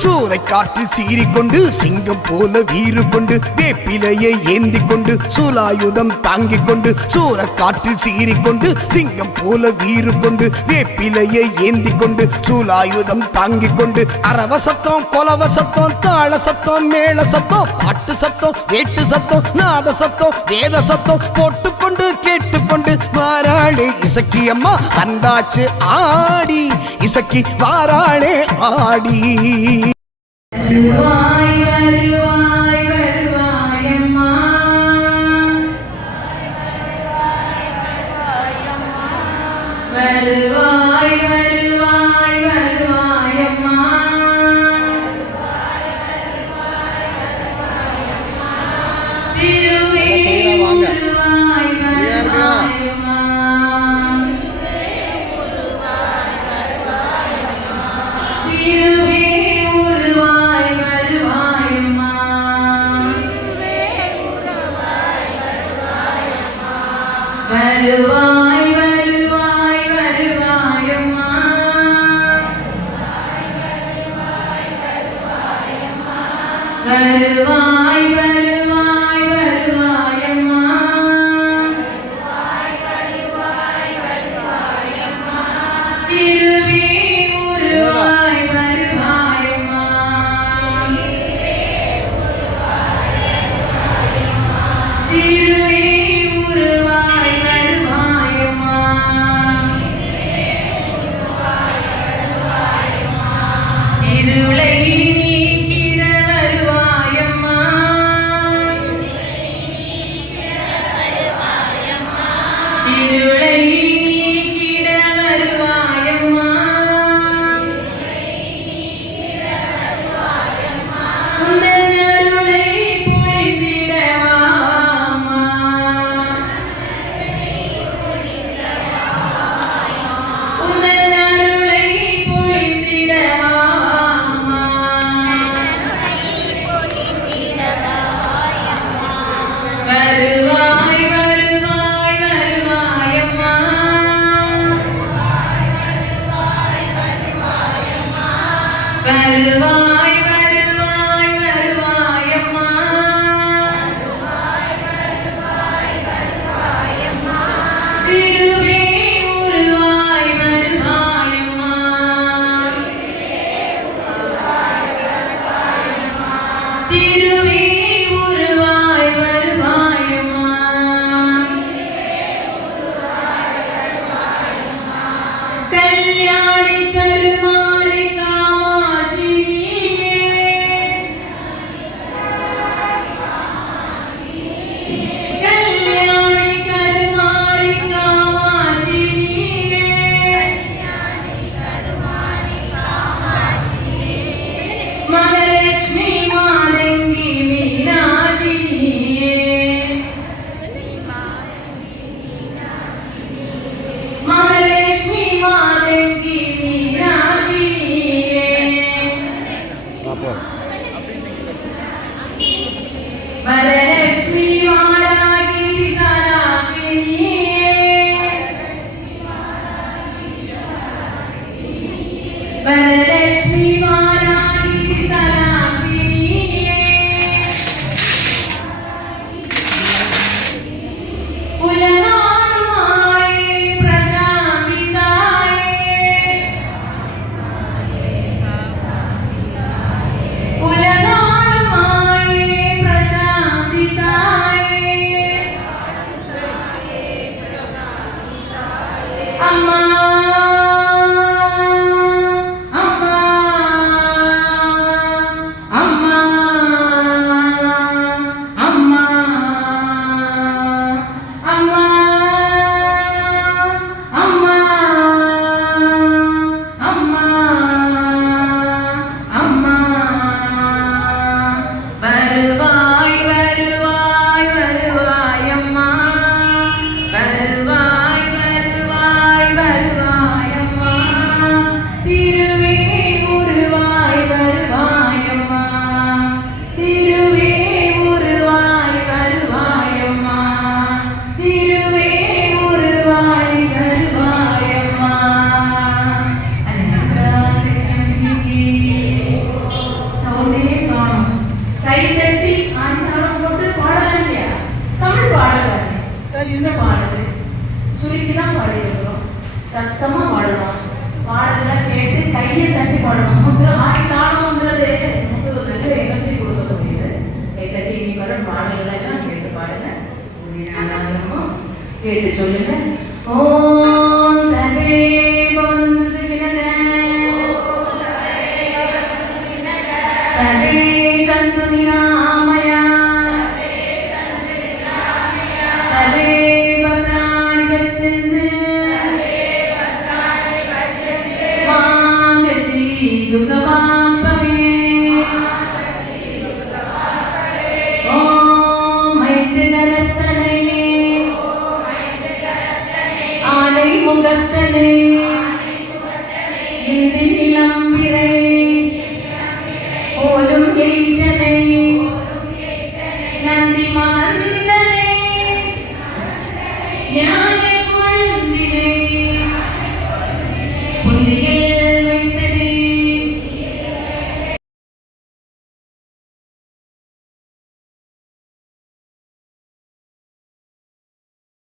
சூறை காற்றில் சீறிக்கொண்டு சிங்கம் போல வீறு கொண்டு வேப்பிலையை ஏந்தி கொண்டு சூலாயுதம் தாங்கிக் கொண்டு சூற காற்றில் சீறிக்கொண்டு சிங்கம் போல வீறு கொண்டு வேப்பிலையை ஏந்தி கொண்டு சூலாயுதம் தாங்கிக் கொண்டு அரவ சத்தம் கொலவ சத்தம் தாள சத்தம் மேள சத்தம் பாட்டு சத்தம் வேட்டு சத்தம் நாத சத்தம் வேத சத்தம் போட்டுக்கொண்டு கேட்டுக்கொண்டு வாராளே இசக்கி அம்மா வந்தாச்சு ஆடி இசக்கி வாராளே ஆடி வருவாய் வருவாய் வருவாயம்மா வருவாய் வருவாய் வருவாயம்மா திருவே வருவாய் வருவாயம்மா திருவே வருவாய் வருவாய் வருவாயம்மா வருவாய் வருவாய் வருவாயம்மா திருவே வருவாய் வருவாயம்மா திருவே இருளை நீக்கிட வருவாயம்மா இருளை நீக்கிட வருவாயம்மா உந்தன் அருளை பொழிந்திடவாம்மா உந்தன் அருளை பொழிந்திடவா வருவாய் வருவாய் வருவாயம்மா வருவாய் வருவாய் வருவாயம்மா திருவே வருவாய் வருவாயம்மா திருவே வருவாய் வருவாயம்மா கல்யாணி கருமாரி காமாட்சி சத்தமா பாடணும். பாடலாம் கேட்டு கையை தட்டி பாடணும். நமக்கு ஆடி தாளம்ன்றது நமக்கு ஒரு நல்ல எனர்ஜி கொடுக்கக்கூடியது. கை தட்டி இனி வரும் பாடல்களை எல்லாம் கேட்டு பாடுங்க. நானும் கேட்டு சொல்லுங்க. ஓம் சகே பவந்து சுகினக சகே சந்து நிராமயா சகே பத்ராணி கச்சந்து மாங்கஜி துகவாம்பவே ஓம் மைத்திகரத்தனை ஆலை முகத்தனை இந்தி நிலம்பிரை போலும் எயிட்டனை நந்தி மகந்தனை ஞான